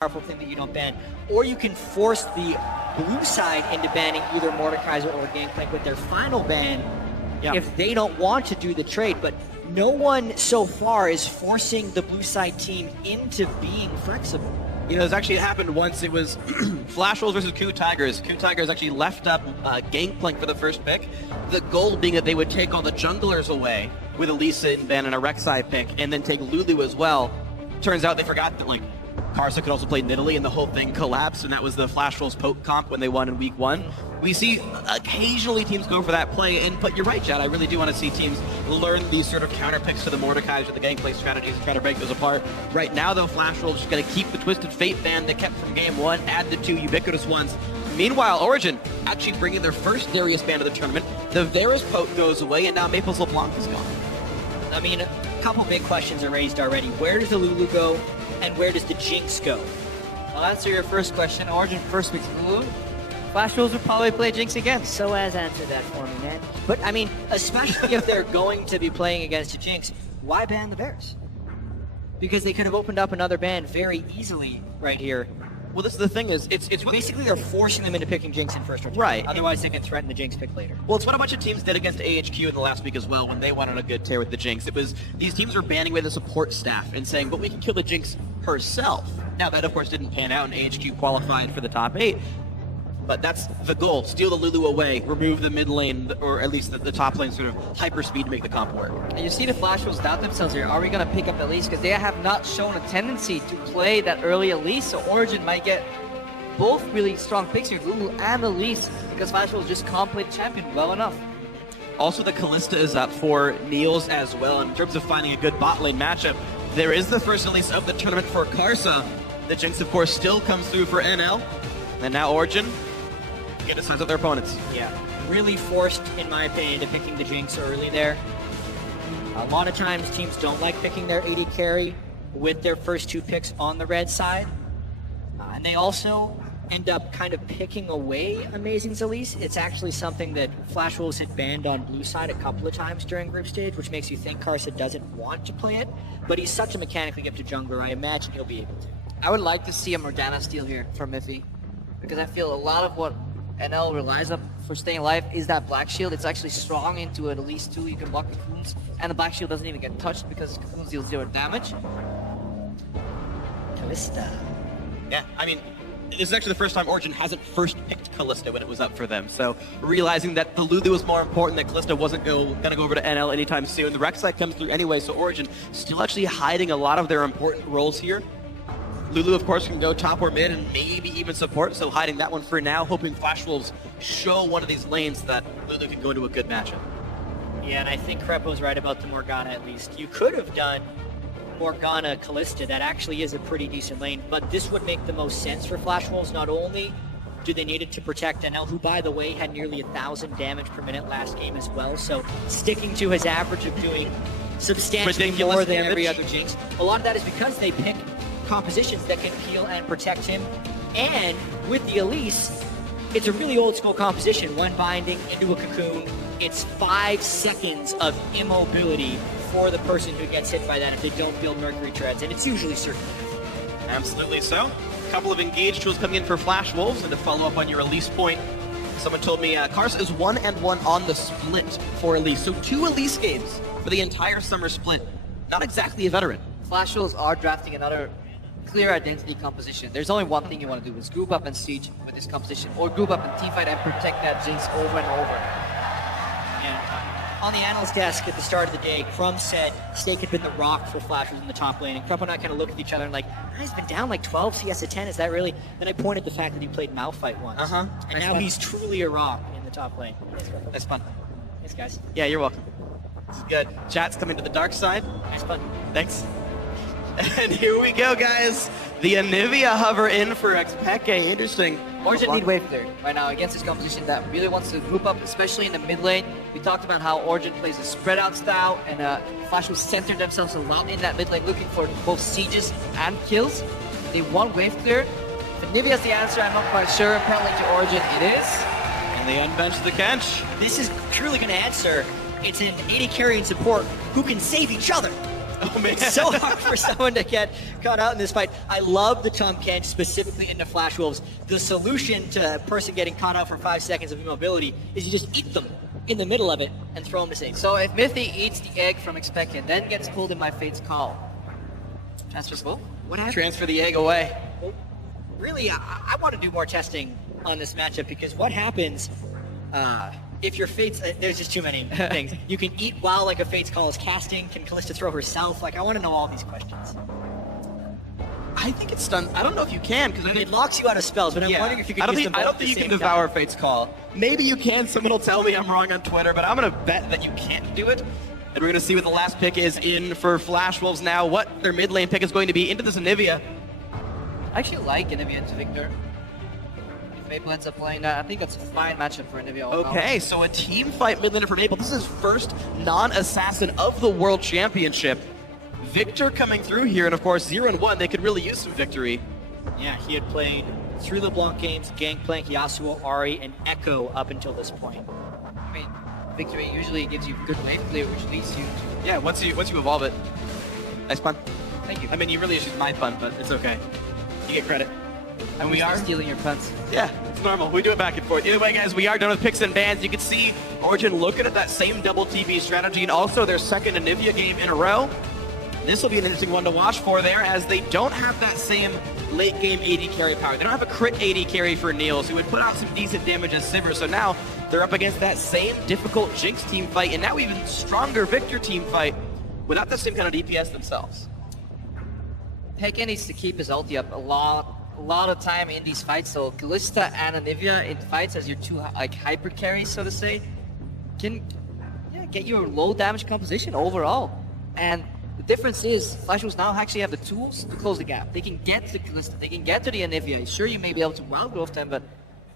powerful thing that you don't ban. Or you can force the blue side into banning either Mordekaiser or Gangplank with their final ban if they don't want to do the trade. But no one so far is forcing the blue side team into being flexible. You know, this actually happened once. It was Flash Wolves versus Coup Tigers. Coup Tigers actually left up Gangplank for the first pick. The goal being that they would take all the junglers away with a Lisa in ban and a Rek'Sai pick, and then take Lulu as well. Turns out they forgot that, like, Karsa could also play Nidalee, and the whole thing collapsed, and that was the Flash Wolves poke comp when they won in week 1. We see occasionally teams go for that play, but you're right, Chad, I really do want to see teams learn these sort of counter picks to the Mordekaiser, the Gangplank strategies, and try to break those apart. Right now, though, Flash Wolves just going to keep the Twisted Fate ban they kept from game 1, add the 2 ubiquitous ones. Meanwhile, Origen actually bringing their first Darius ban to the tournament. The Varus poke goes away, and now Maples LeBlanc is gone. I mean, a couple big questions are raised already. Where does the Lulu go, and where does the Jinx go? I'll answer your first question. Origen first picks Lulu. Flash Wolves will probably play Jinx again. So has answered that for me, man. But, I mean, especially if they're going to be playing against a Jinx, why ban the Varus? Because they could have opened up another ban very easily right here. Well, this is the thing is, it's basically they're forcing them into picking Jinx in first rotation. Right. Otherwise, they can threaten the Jinx pick later. Well, it's what a bunch of teams did against AHQ in the last week as well when they went on a good tear with the Jinx. It was, these teams were banning away the support staff and saying, but we can kill the Jinx herself. Now, that, of course, didn't pan out, and AHQ qualified for the top 8. But that's the goal. Steal the Lulu away, remove the mid lane, or at least the top lane sort of hyper speed to make the comp work. And you see the Flash Wolves doubt themselves here. Are we going to pick up Elise? Because they have not shown a tendency to play that early Elise, so Origen might get both really strong picks here, Lulu and Elise, because Flash Wolves just can't play the champion well enough. Also, the Callista is up for Niels as well. In terms of finding a good bot lane matchup, there is the first Elise of the tournament for Karsa. The Jinx, of course, still comes through for NL. And now Origen get to size up their opponents. Yeah, really forced, in my opinion, to picking the Jinx early there. A lot of times teams don't like picking their AD carry with their first 2 picks on the red side. And they also end up kind of picking away Amazing's Elise. It's actually something that Flash Wolves had banned on blue side a couple of times during group stage, which makes you think Karsa doesn't want to play it. But he's such a mechanically gifted jungler, I imagine he'll be able to. I would like to see a Morgana steal here from Miffy, because I feel a lot of what NL relies on for staying alive is that Black Shield. It's actually strong into at least 2. You can block the Cocoons, and the Black Shield doesn't even get touched because Cocoons deal 0 damage. Callista. Yeah, I mean, this is actually the first time Origen hasn't first picked Callista when it was up for them. So realizing that the Lulu was more important, that Callista wasn't going to go over to NL anytime soon. The Rek'Sai comes through anyway, so Origen still actually hiding a lot of their important roles here. Lulu, of course, can go top or mid and maybe even support, so hiding that one for now, hoping Flash Wolves show one of these lanes that Lulu can go into a good matchup. Yeah, and I think Crepo's right about the Morgana at least. You could have done Morgana Callista, that actually is a pretty decent lane, but this would make the most sense for Flash Wolves. Not only do they need it to protect NL, who by the way had nearly 1,000 damage per minute last game as well, so sticking to his average of doing substantially ridiculous more than damage. every other Jinx. A lot of that is because they pick compositions that can heal and protect him, and with the Elise, it's a really old school composition. One binding into a cocoon, it's 5 seconds of immobility for the person who gets hit by that if they don't build Mercury Treads, and it's usually certain. Absolutely so. A couple of engaged tools coming in for Flash Wolves, and to follow up on your Elise point, someone told me Karsa is 1-1 on the split for Elise, so 2 Elise games for the entire summer split. Not exactly a veteran. Flash Wolves are drafting another clear identity composition. There's only one thing you want to do, is group up and siege with this composition, or group up and teamfight and protect that Jinx over and over. On the analyst desk at the start of the day, Crumb said Stake had been the rock for Flash Wolves in the top lane, and Crumb and I kind of looked at each other and like, he's been down like 12 CS to 10, is that really? Then I pointed the fact that he played Malphite once. And nice now fun. He's truly a rock in the top lane. That's fun. Thanks, guys. Yeah, you're welcome. This is good. Chat's coming to the dark side. Nice fun. Thanks. And here we go, guys. The Anivia hover in for Xpeke. Interesting. Origen need wave clear right now against this composition that really wants to group up, especially in the mid lane. We talked about how Origen plays a spread out style, and Flash will center themselves a lot in that mid lane, looking for both sieges and kills. They want wave clear. If Anivia's the answer, I'm not quite sure. Apparently to Origen it is. And they unbench the Kench. This is truly going to answer. It's an AD carry and support who can save each other. Oh, man. It's so hard for someone to get caught out in this fight. I love the Tahm Kench, specifically into Flash Wolves. The solution to a person getting caught out for 5 seconds of immobility is you just eat them in the middle of it and throw them to safety. So if Mithy eats the egg from Expected, then gets pulled in my Fate's Call. Transfer. What happened? Transfer the egg away. Well, really, I want to do more testing on this matchup because what happens if your Fate's... there's just too many things. You can eat while like a Fate's Call is casting. Can Kalista throw herself? Like, I want to know all these questions. I think it's done. I don't know if you can, because It locks you out of spells, but I'm wondering if you could use them both I don't at think the you can same devour time. Fate's Call. Maybe you can. Someone will tell me I'm wrong on Twitter, but I'm going to bet that you can't do it. And we're going to see what the last pick is in for Flash Wolves now, what their mid lane pick is going to be into this Anivia. I actually like Anivia into Victor. If Maple ends up playing that, I think that's a fine matchup for Anivia. Okay, so a team fight mid laner for Maple. This is first non-assassin of the World Championship. Victor coming through here, and of course 0-1, they could really use some victory. Yeah, he had played 3 LeBlanc games, Gangplank, Yasuo, Ahri, and Echo up until this point. I mean, Victory usually gives you good lane play, which leads you to... Yeah, once you evolve it. Nice pun. Thank you. I mean, you really just my pun, but it's okay. You get credit. And we are stealing your puns. Yeah, it's normal. We do it back and forth. Either way, guys, we are done with picks and bans. You can see Origen looking at that same double TP strategy and also their second Anivia game in a row. This will be an interesting one to watch for there, as they don't have that same late game AD carry power. They don't have a crit AD carry for Niels, who would put out some decent damage as Sivir. So now they're up against that same difficult Jinx team fight, and now even stronger Victor team fight without the same kind of DPS themselves. Peke needs to keep his ulti up a lot of time in these fights. So Kalista and Anivia in fights as your two like hyper carries, so to say, can get you a low damage composition overall. And the difference is Flash Wolves now actually have the tools to close the gap. They can get to Kalista, they can get to the Anivia. Sure, you may be able to wild growth them, but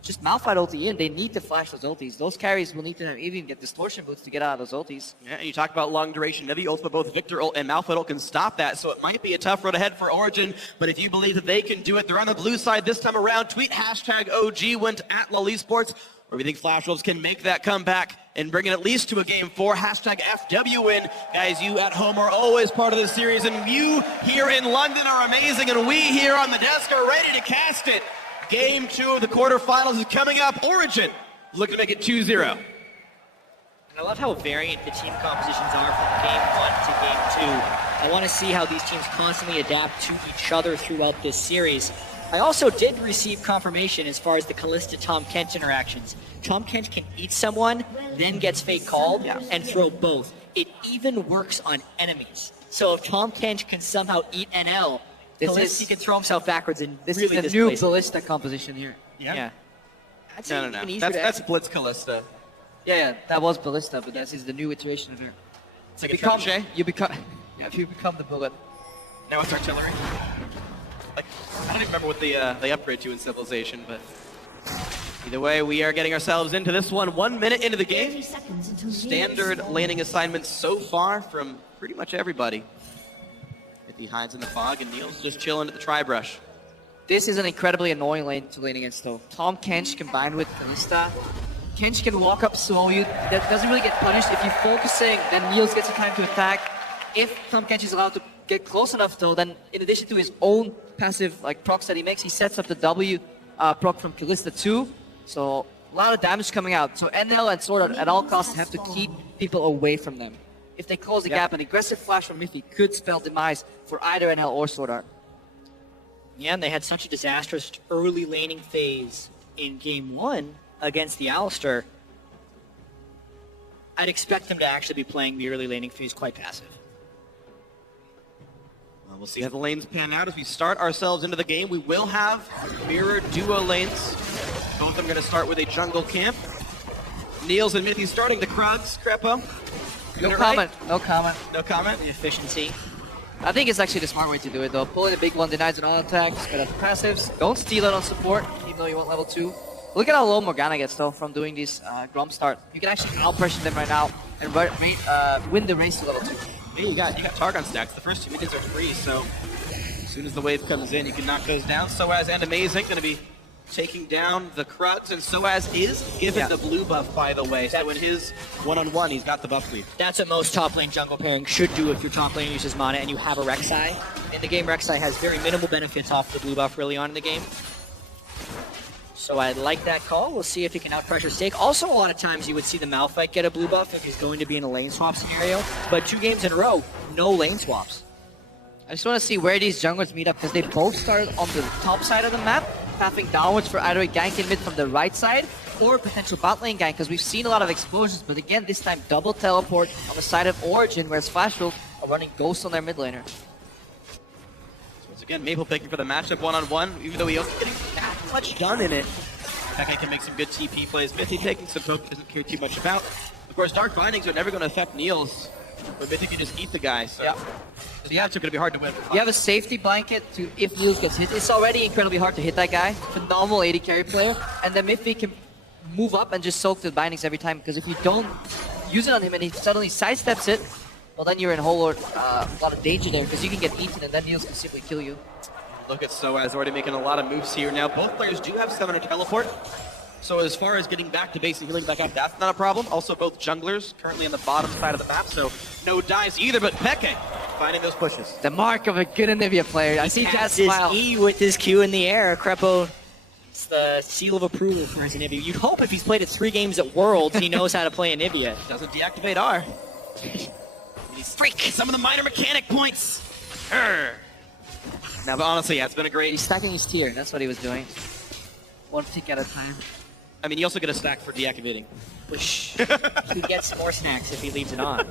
just Malphite ulti in, they need to flash those ultis. Those carries will need to even get distortion boots to get out of those ultis. Yeah, and you talk about long duration Nivea ult, but both Victor ult and Malphite ult can stop that, so it might be a tough road ahead for Origen, but if you believe that they can do it, they're on the blue side this time around. Tweet hashtag OG went at Esports, or if you think Flash Wolves can make that comeback and bring it at least to a game 4, hashtag FW win. Guys, you at home are always part of the series, and you here in London are amazing, and we here on the desk are ready to cast it. Game 2 of the quarterfinals is coming up. Origen looking to make it 2-0. And I love how variant the team compositions are from game 1 to game 2. I want to see how these teams constantly adapt to each other throughout this series. I also did receive confirmation as far as the Kalista Tahm Kench interactions. Tahm Kench can eat someone, then gets fake called, and throw both. It even works on enemies. So if Tahm Kench can somehow eat NL, he can throw himself backwards and This really is the new Ballista composition here. Yeah. No. That's Blitz Kalista. Yeah, that was Ballista, but this is the new iteration of it. It's like a trebuchet. You become the bullet. Now it's artillery. Like, I don't even remember what they upgrade to in Civilization, but either way, we are getting ourselves into this one. 1 minute into the game. Standard laning assignments so far from pretty much everybody. He hides in the fog, and Niels just chilling at the tri-brush. This is an incredibly annoying lane to lane against, though. Tahm Kench combined with Kalista. Kench can walk up slow you. That doesn't really get punished. If you're focusing, then Niels gets the time to attack. If Tahm Kench is allowed to get close enough, though, then in addition to his own passive like procs that he makes, he sets up the W proc from Kalista too. So a lot of damage coming out. So NL and Sword Art at all costs have to keep people away from them. If they close the gap, an aggressive flash from Miffy could spell demise for either NL or Sword Art. Yeah, and they had such a disastrous early laning phase in game 1 against the Alistar. I'd expect them to actually be playing the early laning phase quite passive. Well, we'll see how the lanes pan out as we start ourselves into the game. We will have mirror duo lanes. Both of them going to start with a jungle camp. Niels and Mithy starting the Krugs. Crepo. No comment. No comment. No comment? The efficiency. I think it's actually the smart way to do it, though. Pulling the big one denies an on-attack, spread out the passives. Don't steal it on support, even though you want level 2. Look at how low Morgana gets, though, from doing these Grom start. You can actually out-pressure them right now and win the race to level 2. Yeah, you got Targon stacks. The first 2 minions are free, so as soon as the wave comes in, you can knock those down. So as and Amazing going to be taking down the Krugs, and Soaz is given the blue buff, by the way. So in his one-on-one, he's got the buff lead. That's what most top lane jungle pairing should do if your top lane uses mana and you have a Rek'Sai. In the game, Rek'Sai has very minimal benefits off the blue buff early on in the game. So I like that call. We'll see if he can out-pressure Stake. Also, a lot of times you would see the Malphite get a blue buff if he's going to be in a lane swap scenario. But 2 games in a row, no lane swaps. I just want to see where these junglers meet up because they both started on the top side of the map, pathing downwards for either a gank in mid from the right side or potential bot lane gank, because we've seen a lot of explosions, but again, this time double teleport on the side of Origen, whereas Flash Wolf are running Ghost on their mid laner. Once again, Maple picking for the matchup one-on-one, even though he wasn't getting that much done in it. Peke can make some good TP plays. Mythic taking some poke, doesn't care too much about. Of course, Dark Bindings are never going to affect Niels, but Mythic can just eat the guy, so this matchup going to be hard to win. You have a safety blanket to if Niels gets hit. It's already incredibly hard to hit that guy. Phenomenal AD carry player, and then Mythic can move up and just soak the bindings every time, because if you don't use it on him and he suddenly sidesteps it, well then you're in a whole lot of danger there, because you can get eaten and then Niels can simply kill you. Look at Soaz already making a lot of moves here. Now both players do have 700 teleport, so as far as getting back to base and healing back up, that's not a problem. Also both junglers currently on the bottom side of the map, so no dives either, but Peke finding those pushes. The mark of a good Anivia player. I see Jazz his smile. E with his Q in the air. Crepo, it's the seal of approval for his Anivia. You'd hope if he's played it 3 games at Worlds, he knows how to play Anivia. Doesn't deactivate R. He's freak some of the minor mechanic points. Now, but honestly, yeah, it's been a great... He's stacking his tier, that's what he was doing. 1 tick at a time. I mean, you also get a stack for deactivating. Which he gets more snacks if he leaves it on.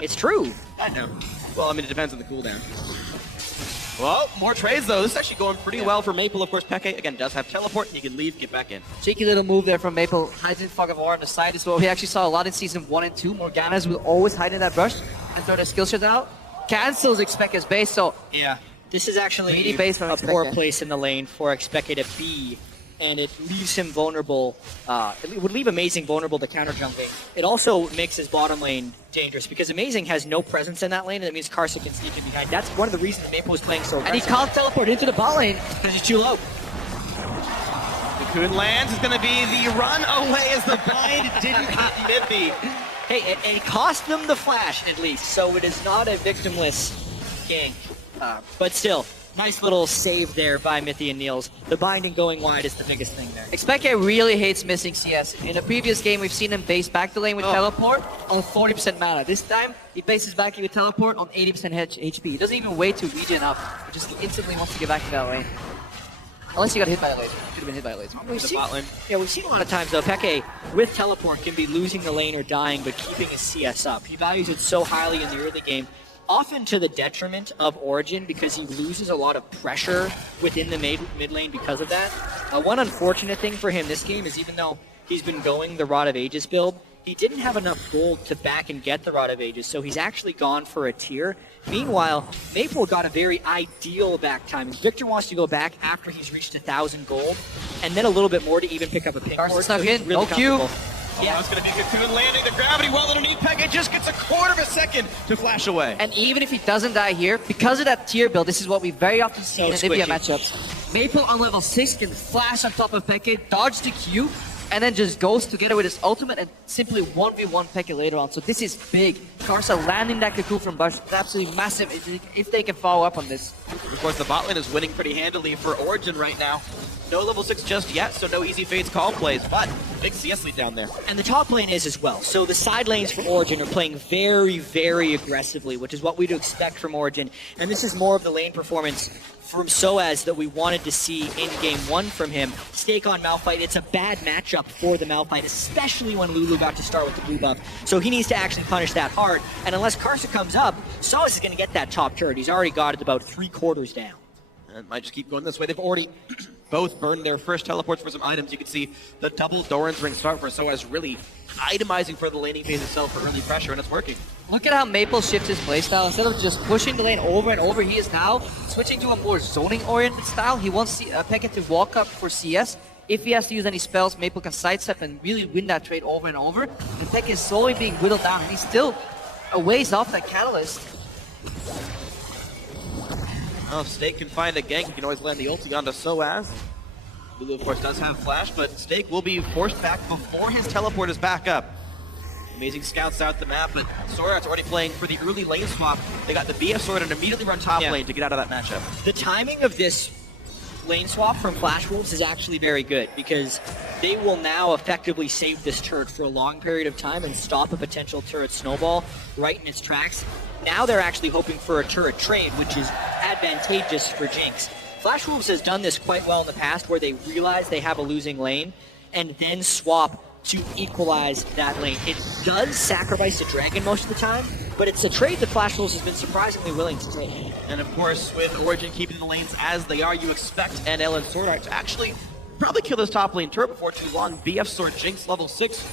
It's true. I know. Well, I mean, it depends on the cooldown. Well, more trades, though. This is actually going pretty well for Maple. Of course, Peke, again, does have teleport. He can leave, get back in. Cheeky little move there from Maple. Hides in Fog of War on the side as well. We actually saw a lot in Season 1 and 2. Morganas will always hide in that brush and throw their skill shot out. Cancels Expect's base, so... Yeah. This is actually Greedy base from a poor Expected. place in the lane for Expected to be, and it leaves him vulnerable. It would leave Amazing vulnerable to counter jumping. It also makes his bottom lane dangerous because Amazing has no presence in that lane, and that means Karsa can sneak in behind. That's one of the reasons Maple is playing so aggressive. And he can't teleport into the bot lane. Because he's too low. Cocoon lands is going to be the run away as the bind didn't hit Mippy. Hey, it cost them the flash at least, so it is not a victimless gank. But still, nice little save there by Mithy and Niels. The binding going wide is the biggest thing there. Expect really hates missing CS. In a previous game, we've seen him base back the lane with teleport on 40% mana. This time, he bases back with teleport on 80% HP. He doesn't even wait to regen up. He just instantly wants to get back to that lane. Unless he got hit by a laser. Could have been hit by a laser. We've seen a lot of times though, Peke with teleport can be losing the lane or dying, but keeping his CS up. He values it so highly in the early game, often to the detriment of Origen because he loses a lot of pressure within the mid lane because of that. One unfortunate thing for him this game is even though he's been going the Rod of Ages build, he didn't have enough gold to back and get the Rod of Ages, so he's actually gone for a tier. Meanwhile, Maple got a very ideal back time. Victor wants to go back after he's reached 1,000 gold, and then a little bit more to even pick up a pink board. Snuck in, no Q. Yeah, it's going to be a Cocoon landing. The gravity well underneath Peke just gets a quarter of a second to flash away. And even if he doesn't die here, because of that tier build, this is what we very often see in Anivia matchups. Maple on level 6 can flash on top of Peke, dodge the Q, and then just goes together with his ultimate and simply 1v1 Peke later on. So this is big. Karsa landing that Cocoon from Bush is absolutely massive if they can follow up on this. Of course, the bot lane is winning pretty handily for Origen right now. No level 6 just yet, so no easy fades call plays, but big CS lead down there. And the top lane is as well. So the side lanes for Origen are playing very, very aggressively, which is what we'd expect from Origen. And this is more of the lane performance from Soaz that we wanted to see in Game 1 from him. Stake on Malphite, it's a bad matchup for the Malphite, especially when Lulu got to start with the blue buff. So he needs to actually punish that hard. And unless Karsa comes up, Soaz is going to get that top turret. He's already got it about 3/4 down. And might just keep going this way. They've already both burned their first teleports for some items. You can see the double Doran's Ring start for Soaz really itemizing for the laning phase itself for early pressure, and it's working. Look at how Maple shifts his playstyle. Instead of just pushing the lane over and over, he is now switching to a more zoning-oriented style. He wants Peke to walk up for CS. If he has to use any spells, Maple can sidestep and really win that trade over and over. And Peke is slowly being whittled down. He's still a ways off that catalyst. Oh, if Stake can find a gank, he can always land the ulti onto Soaz. Lulu, of course, does have Flash, but Stake will be forced back before his teleport is back up. Amazing scouts out the map, but Sorat's already playing for the early lane swap. They got the BF Sword and immediately run top lane to get out of that matchup. The timing of this lane swap from Flash Wolves is actually very good because they will now effectively save this turret for a long period of time and stop a potential turret snowball right in its tracks. Now they're actually hoping for a turret trade, which is advantageous for Jinx. Flash Wolves has done this quite well in the past where they realize they have a losing lane and then swap to equalize that lane. It does sacrifice the dragon most of the time, but it's a trade that Flash Wolves has been surprisingly willing to take. And of course, with Origen keeping the lanes as they are, you expect NL and Sword Art to actually probably kill this top lane turret before too long. BF Sword Jinx level 6,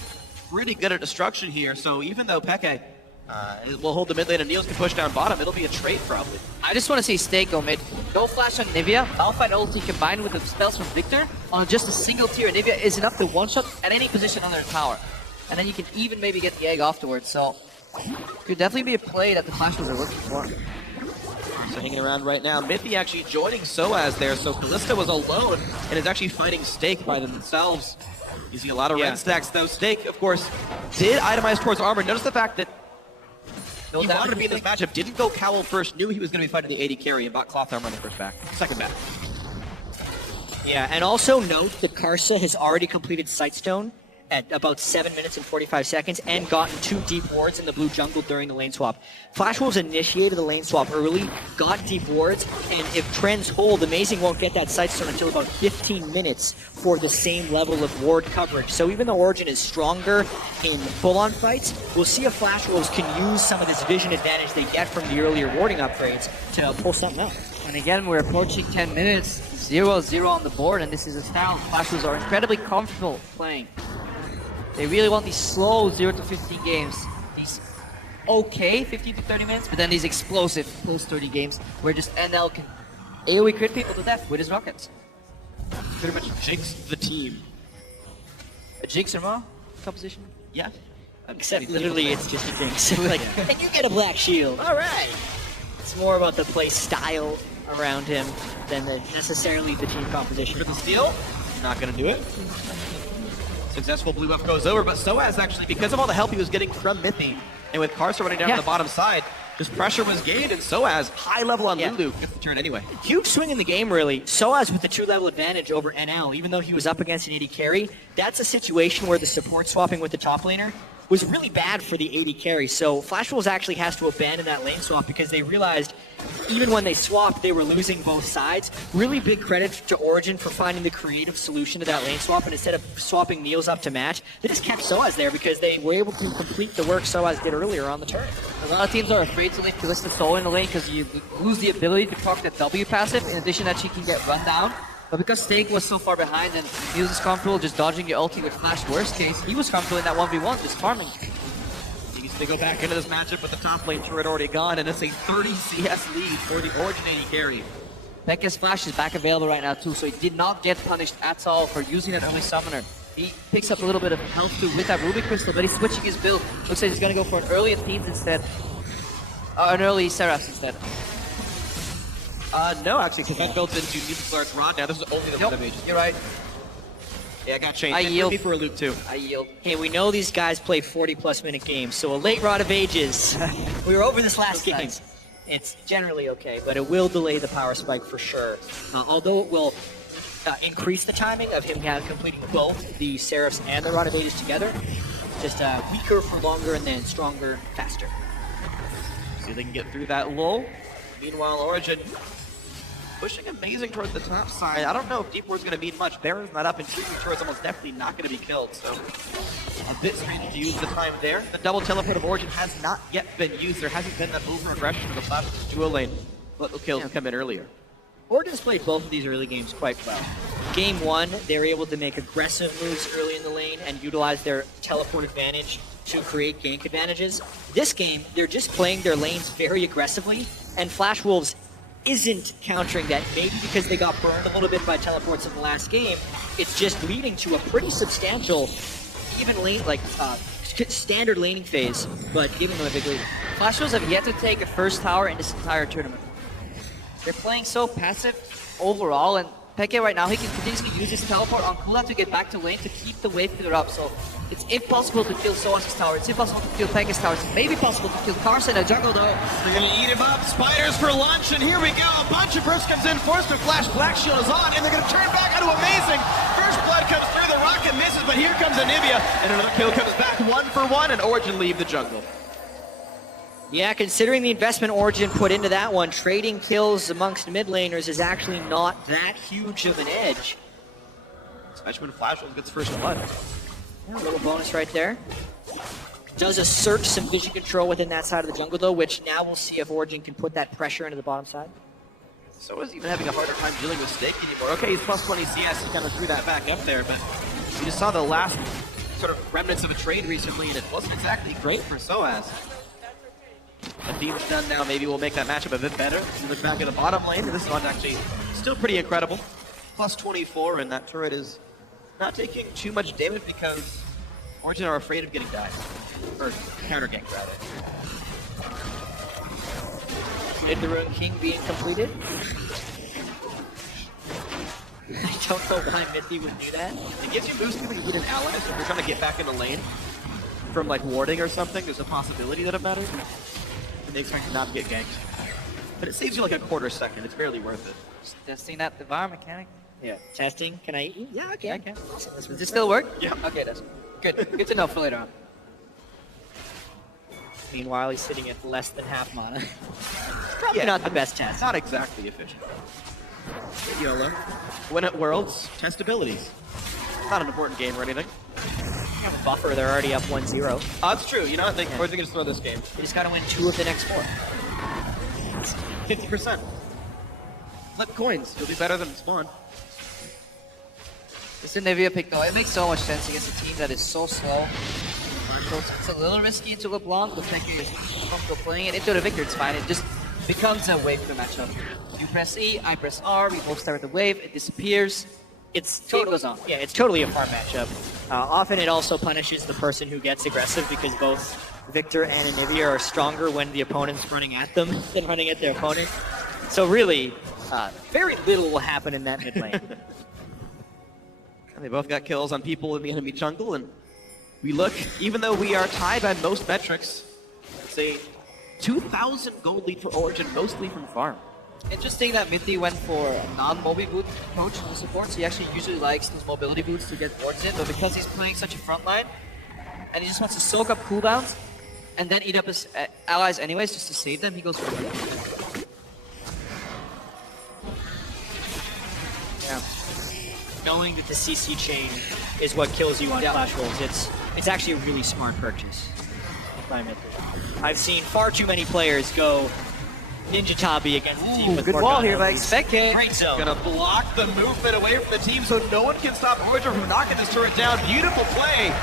pretty good at destruction here, so even though Peke will hold the mid lane and Niels can push down bottom, it'll be a trade probably. I just want to see Stake go mid. Go flash on Nivea, Malphite ulti combined with the spells from Victor on just a single tier. Nivea is enough to one-shot at any position on their tower. And then you can even maybe get the egg afterwards, so could definitely be a play that the Flash Wolves are looking for. So hanging around right now, Mithy actually joining Soaz there, so Kalista was alone and is actually fighting Stake by themselves. Using a lot of red stacks though. Stake, of course, did itemize towards armor. Notice the fact that he wanted to be in this matchup, didn't go Cowl first, knew he was going to be fighting the AD carry and bought cloth armor on the second back. Yeah, and also note that Karsa has already completed Sightstone at about 7 minutes and 45 seconds and gotten 2 deep wards in the blue jungle during the lane swap. Flash Wolves initiated the lane swap early, got deep wards, and if trends hold, Amazing won't get that Sightstone until about 15 minutes for the same level of ward coverage. So even though Origen is stronger in full-on fights, we'll see if Flash Wolves can use some of this vision advantage they get from the earlier warding upgrades to pull something out. And again, we're approaching 10 minutes, 0-0 on the board, and this is a style Flash Wolves are incredibly comfortable playing. They really want these slow 0 to 15 games. These okay 15 to 30 minutes, but then these explosive post 30 games where just NL can AoE crit people to death with his rockets. Pretty much jinx the team. A Jinx or more composition? Yeah. Except literally it's just a jinx. Like, and you get a black shield. All right. It's more about the play style around him than necessarily the team composition. For the steal, not going to do it. Successful blue buff goes over, but Soaz actually, because of all the help he was getting from Mithy, and with Karsa running down to the bottom side, just pressure was gained, and Soaz, high level on Lulu, gets the turn anyway. Huge swing in the game, really. Soaz with the 2-level advantage over NL, even though he was up against an AD carry. That's a situation where the support swapping with the top laner was really bad for the AD carry. So Flash Wolves actually has to abandon that lane swap because they realized even when they swapped, they were losing both sides. Really big credit to Origen for finding the creative solution to that lane swap, and instead of swapping Niels up to match, they just kept Soaz there because they were able to complete the work Soaz did earlier on the turn. A lot of teams are afraid to leave Kalista solo in the lane because you lose the ability to proc that W passive, in addition that she can get run down. But because Stake was so far behind and Niels is comfortable just dodging your ulti with Flash, worst case, he was comfortable in that 1v1, just farming. They go back into this matchup with the top lane turret already gone, and it's a 30 CS lead for the Origen AD carry. Peke's Flash is back available right now too, so he did not get punished at all for using that early summoner. He picks up a little bit of health too with that Ruby Crystal, but he's switching his build. Looks like he's going to go for an early Athenes instead. An early Seraphs instead. No, actually, because that builds into Neutral Rod now. This is only the one of ages. You're right. Yeah, I got changed. I yield. Me for a loop too. I yield. Hey, we know these guys play 40-plus minute games, so a late Rod of Ages. We were over this last game. Nice. It's generally okay, but it will delay the power spike for sure. Although it will increase the timing of him completing both the Seraphs and the Rod of Ages together. Just weaker for longer and then stronger faster. See if they can get through that lull. Meanwhile, Origen pushing Amazing towards the top side. I don't know if Deep Ward's going to mean much. Baron's not up, and Shooting Turret's almost definitely not going to be killed, so a bit strange to use the time there. The double teleport of Origen has not yet been used. There hasn't been that over-aggression of the Flash duo lane. But the kills come in earlier. Origen's played both of these early games quite well. Game 1, they were able to make aggressive moves early in the lane and utilize their teleport advantage to create gank advantages. This game, they're just playing their lanes very aggressively, and Flash Wolves isn't countering that, maybe because they got burned a little bit by teleports in the last game. It's just leading to a pretty substantial, even lane, standard laning phase, but giving them a big lead. Flash Wolves have yet to take a first tower in this entire tournament. They're playing so passive overall, and Peke right now, he can continuously use his teleport on Kula to get back to lane to keep the wave clear up. So it's impossible to kill Soas's tower. It's impossible to kill Peke's tower. It's maybe possible to kill Carson at jungle though. They're gonna eat him up. Spiders for lunch, and here we go. A bunch of burst comes in. Forced to flash. Black Shield is on, and they're gonna turn back onto Amazing. First blood comes through. The rocket misses, but here comes Anivia, and another kill comes back. 1 for 1, and Origen leave the jungle. Yeah, considering the investment Origen put into that one, trading kills amongst mid laners is actually not that huge of an edge. Especially when Flash gets first blood. Yeah, a little bonus right there. Does assert some vision control within that side of the jungle though, which now we'll see if Origen can put that pressure into the bottom side. So is even having a harder time dealing with Snake anymore. Okay, he's plus 20 CS, he kind of threw that back up there, but we just saw the last sort of remnants of a trade recently, and it wasn't exactly great for Soaz. The team's done now, maybe we'll make that matchup a bit better. Look back at the bottom lane, and this one's actually still pretty incredible. Plus 24, and that turret is not taking too much damage because Origen are afraid of getting died. Or counter-ganked, rather. Mid the Rune King being completed. I don't know why Mithy would do that. It gives you boost when you get an ally, so if you're trying to get back in the lane from like warding or something, there's a possibility that it matters. And they expect to not get ganked. But it saves you like a quarter second, it's barely worth it. Just testing that devour mechanic. Yeah. Testing. Can I eat? Yeah, okay. I can. Does this still work? Yeah. Okay, that's good. Good to know for later on. Meanwhile, he's sitting at less than half mana. Probably not the best test. Not exactly efficient. YOLO. Win at Worlds, test abilities. Not an important game or anything. You have a buffer, they're already up 1-0. Oh, that's true. You know, I think we're going to throw this game. You just gotta win 2 of the next 4. 50%. Flip coins. You'll be better than spawn. This Anivia pick though, it makes so much sense against a team that is so slow. It's a little risky into LeBlanc, but thank you comfortable playing it. Into the Victor, it's fine. It just becomes a wave for the matchup. You press E, I press R, we both start with the wave, it disappears. It's Game totally, goes on. yeah, it's totally a farm matchup. Often it also punishes the person who gets aggressive because both Victor and Anivia are stronger when the opponent's running at them than running at their opponent. So really, very little will happen in that mid lane. And they both got kills on people in the enemy jungle, and we look, even though we are tied by most metrics, it's a 2,000 gold lead for Origen, mostly from farm. Interesting that Mithy went for a non-mobi boot approach to the support, so he actually usually likes those mobility boots to get wards in, but because he's playing such a front line, and he just wants to soak up cooldowns, and then eat up his allies anyways, just to save them, he goes for it. Yeah. Knowing that the CC chain is what kills you on flash rolls, it's actually a really smart purchase by Mithy. I've seen far too many players go Ninja Tabi against the team with good Morgana wall here by at least. Expect. Great zone. Gonna block the movement away from the team so no one can stop Origen from knocking this turret down. Beautiful play.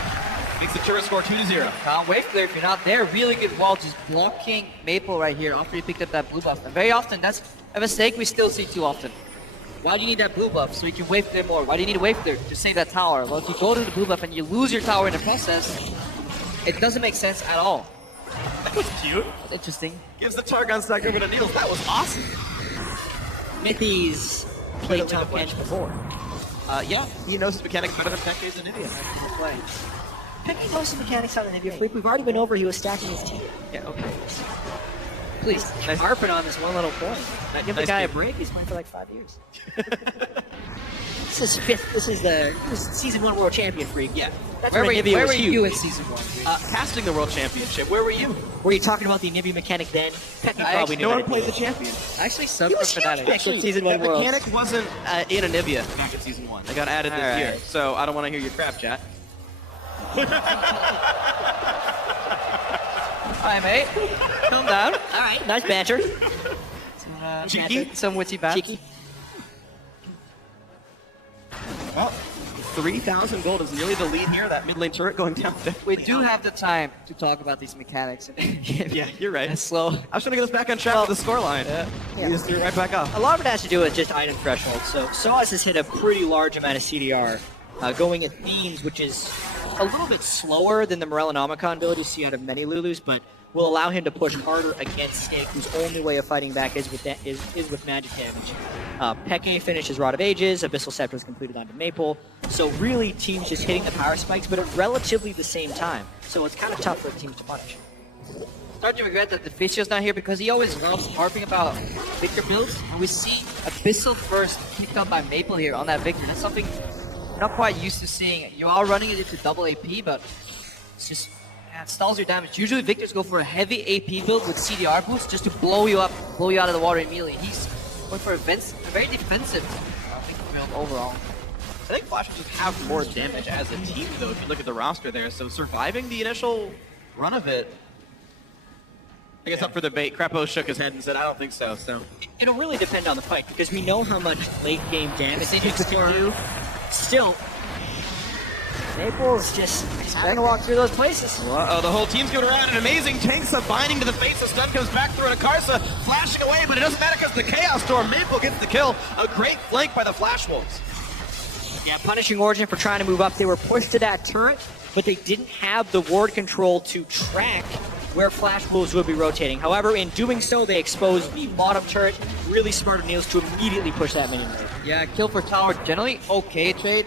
Makes the turret score 2-0. Can't wait there if you're not there. Really good wall, just blocking Maple right here after he picked up that blue buff. And very often, that's a mistake we still see too often. Why do you need that blue buff? So you can wave there more. Why do you need a wave there? To save that tower. Well, if you go to the blue buff and you lose your tower in the process, it doesn't make sense at all. That was cute. That's interesting. Gives the Targon stack over to Niels. That was awesome. Mithy's played top bench before. Yeah, he knows his mechanics better than Peke's and Nivea. Peke knows the mechanics on the Nivea Fleet. We've already been over he was stacking his team. Yeah, okay. Please, Nice. harping on this one little point. Give the Nice guy a game. break, he's playing for like 5 years. This is fifth, this is Season 1 World Champion Freak. Yeah. That's Where when were Nivea was you huge. in Season 1? Casting the World Championship, where were you? Were you talking about the Nivea mechanic then? Peke I probably actually- knew No how one to played do the it. champion. Actually, sub He for was huge Fnatic. back in Season 1 The World. mechanic wasn't in Anivia back in Season 1. They got added this Alright. year, so I don't want to hear your crap, chat. Hi, mate. Calm down. All right, nice banter. Cheeky? Some witty bats. Cheeky. Well, 3,000 gold is nearly the lead here. That mid lane turret going down. We do have the time to talk about these mechanics. Yeah, you're right. It's slow. I was trying to get us back on track with the scoreline. Yeah. You just threw it right back off. A lot of it has to do with just item threshold. So Soaz has hit a pretty large amount of CDR, going at Themes, which is a little bit slower than the Morellonomicon build you see out of many Lulus, but will allow him to push harder against Snake, whose only way of fighting back is with magic damage. Peke finishes Rod of Ages, Abyssal Scepter is completed onto Maple, so really teams just hitting the power spikes, but at relatively the same time. So it's kind of tough for teams to punish. Starting to regret that the Fissio's not here because he always loves harping about Victor builds, and we see Abyssal first picked up by Maple here on that Victor. That's something we're not quite used to seeing. You are running it into double AP, but it's just, it stalls your damage. Usually Victors go for a heavy AP build with CDR boost just to blow you up, blow you out of the water immediately. He's going for a very defensive Victor build overall. I think Flash will just have more damage as a team, though, if you look at the roster there. So surviving the initial run of it, I guess up for debate. Crapo shook his head and said, I don't think so. It'll really depend on the fight, because we know how much late game damage they can do. Still, Maple's just having to walk through those places. Uh-oh, the whole team's going around. An amazing Tanksa binding to the face. The stun comes back through, and Akarsa flashing away, but it doesn't matter because the Chaos Storm. Maple gets the kill. A great flank by the Flash Wolves. Yeah, punishing Origen for trying to move up. They were pushed to that turret, but they didn't have the ward control to track where Flash Wolves would be rotating. However, in doing so, they exposed the bottom turret. Really smart of Niels to immediately push that minion wave. Yeah, kill for tower, generally okay trade.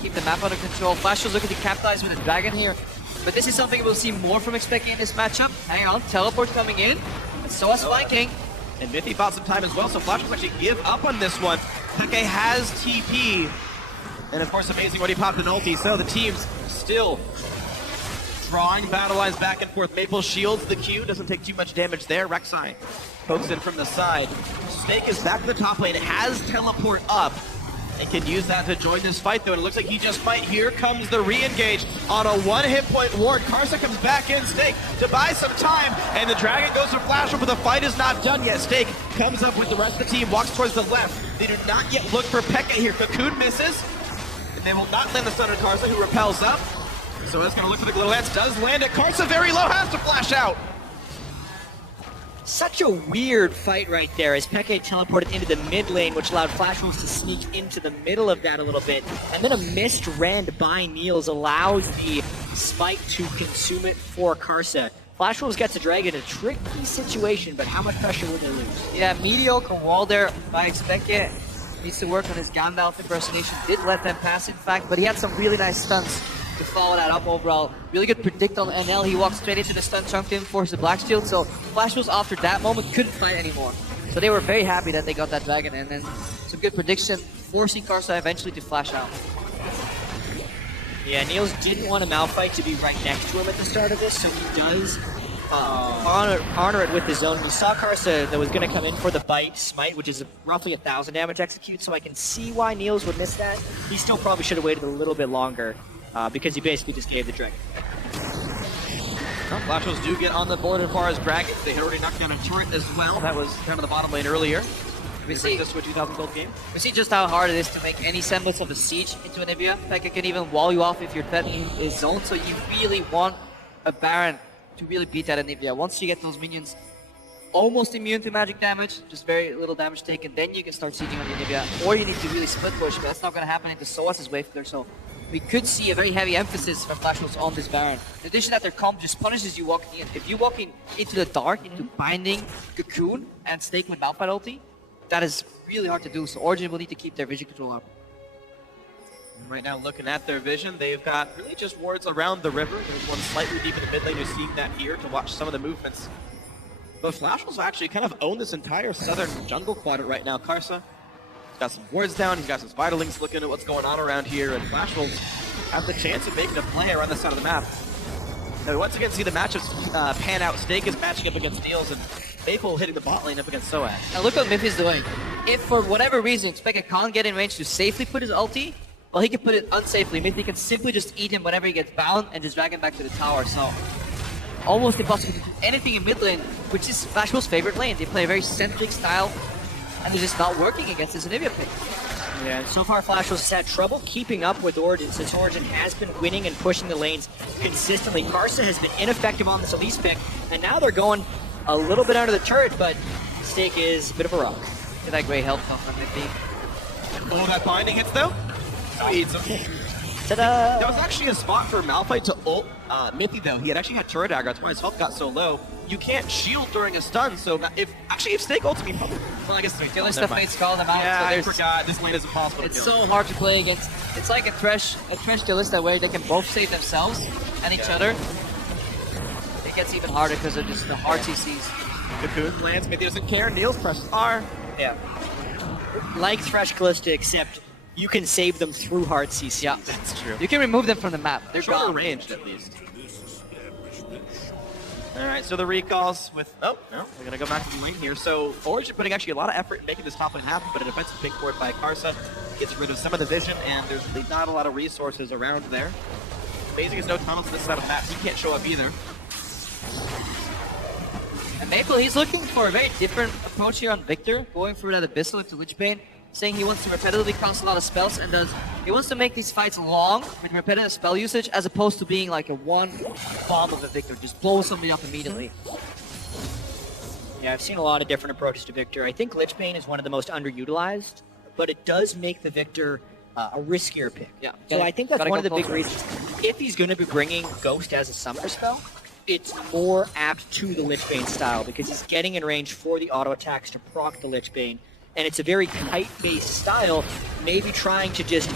Keep the map under control. Flash was looking to capitalize with a dragon here, but this is something we'll see more from Expecting in this matchup. Hang on, teleport coming in, and so is flanking. And Mithy bought some time as well, so Flash will actually give up on this one. Peke has TP. And of course, amazing when he popped an ulti, so the team's still drawing battle lines back and forth. Maple shields the Q, doesn't take too much damage there. Rek'Sai pokes in from the side. Snake is back to the top lane, has teleport up, and can use that to join this fight, though. And it looks like he just might. Here comes the re-engage on a one hit point ward. Karsa comes back in, Snake, to buy some time, and the Dragon goes for Flash, but the fight is not done yet. Snake comes up with the rest of the team, walks towards the left. They do not yet look for Peke here. Cocoon misses, and they will not land the stun on Karsa, who repels up. So it's going to look for the Glow Lance, does land it. Karsa very low, has to flash out. Such a weird fight right there as Peke teleported into the mid lane, which allowed Flash Wolves to sneak into the middle of that a little bit. And then a missed rend by Niels allows the spike to consume it for Karsa. Flash Wolves gets a dragon in a tricky situation, but how much pressure would they lose? Yeah, mediocre wall there by Expecting. Needs to work on his Gandalf impersonation. Did let them pass, in fact, but he had some really nice stunts to follow that up overall. Really good predict on NL. He walked straight into the stun chunk to enforce the Black Shield, so Flash Wolves after that moment couldn't fight anymore. So they were very happy that they got that dragon, and then some good prediction, forcing Karsa eventually to flash out. Yeah, Niels didn't want a Malphite to be right next to him at the start of this, so he does honor it with his own. We saw Karsa that was going to come in for the bite smite, which is roughly 1,000 damage execute, so I can see why Niels would miss that. He still probably should have waited a little bit longer. Because he basically just gave the dragon. Flash Wolves do get on the bullet as far as dragons. They had already knocked down a turret as well. That was down to the bottom lane earlier. We see this to a 2,000 gold game. We see just how hard it is to make any semblance of a siege into Anivia. Peke can even wall you off if your threat is zoned, so you really want a Baron to really beat that Anivia. Once you get those minions almost immune to magic damage, just very little damage taken, then you can start sieging on the Anivia. Or you need to really split push, but that's not going to happen into Soas's wave there, so we could see a very heavy emphasis from Flash Wolves on this Baron. In addition that their comp just punishes you walking in. If you walk into the dark, into Binding, Cocoon, and Snake with Malphite ulti, that is really hard to do, so Origen will need to keep their vision control up. Right now, looking at their vision, they've got really just wards around the river. There's one slightly deep in the mid lane. You're seeing that here to watch some of the movements. But Flash Wolves actually kind of own this entire southern jungle quadrant right now. Karsa got some wards down, he's got some Spiderlings looking at what's going on around here, and Flash Wolves have the chance of making a play around this side of the map. Now we once again see the matchups pan out. Snake is matching up against Niels, and Maple hitting the bot lane up against Soas. Now look what Miff is doing. If for whatever reason Spectre can't get in range to safely put his ulti, well, he can put it unsafely. Miffy can simply just eat him whenever he gets bound and just drag him back to the tower, so almost impossible to do anything in mid lane, which is Flash Wolves' favorite lane. They play a very centric style, and they're just not working against this Anivia pick. Yeah, so far Flash Wolves has had trouble keeping up with Origen, since Origen has been winning and pushing the lanes consistently. Karsa has been ineffective on this Elise pick, and now they're going a little bit under the turret, but Stake is a bit of a rock. Get that great health off on Miffy. Oh, that binding hits though? Eats him. Ta-da! There was actually a spot for Malphite to ult Mithy though. He had actually had turret dagger, that's why his health got so low. You can't shield during a stun, so if Snake ults me, probably. Well, I guess it's Killer Fate's called them out. Yeah, so I forgot. This lane is impossible. It's to kill. so hard to play against. It's like a Thresh Kalista where they can both save themselves and each other. It gets even harder because of just the hard CCs. Cocoon lands, Mithy doesn't care. Niels presses R. Yeah. Like Thresh Callista, except you can save them through hard CC. Yeah, That's true. you can remove them from the map. They're Shorter gone. ranged at least. Alright, so the recalls with... Oh, no, we're going to go back to the lane here. So Origen putting actually a lot of effort in making this top lane happen, but a defensive pick forward by Karsa gets rid of some of the vision, and there's really not a lot of resources around there. Amazing is no tunnels to this side of the map. He can't show up either. And Maple, he's looking for a very different approach here on Victor, going for that Abyssal into Lich Bane, saying he wants to repetitively cast a lot of spells and he wants to make these fights long with repetitive spell usage as opposed to being like a one bomb of a Victor, just blow somebody up immediately. Yeah, I've seen a lot of different approaches to Victor. I think Lich Bane is one of the most underutilized, but it does make the Victor a riskier pick. Yeah, So I think that's one of the big closer. reasons. If he's going to be bringing Ghost as a summoner spell, it's more apt to the Lich Bane style because he's getting in range for the auto attacks to proc the Lich Bane. And it's a very kite-based style, maybe trying to just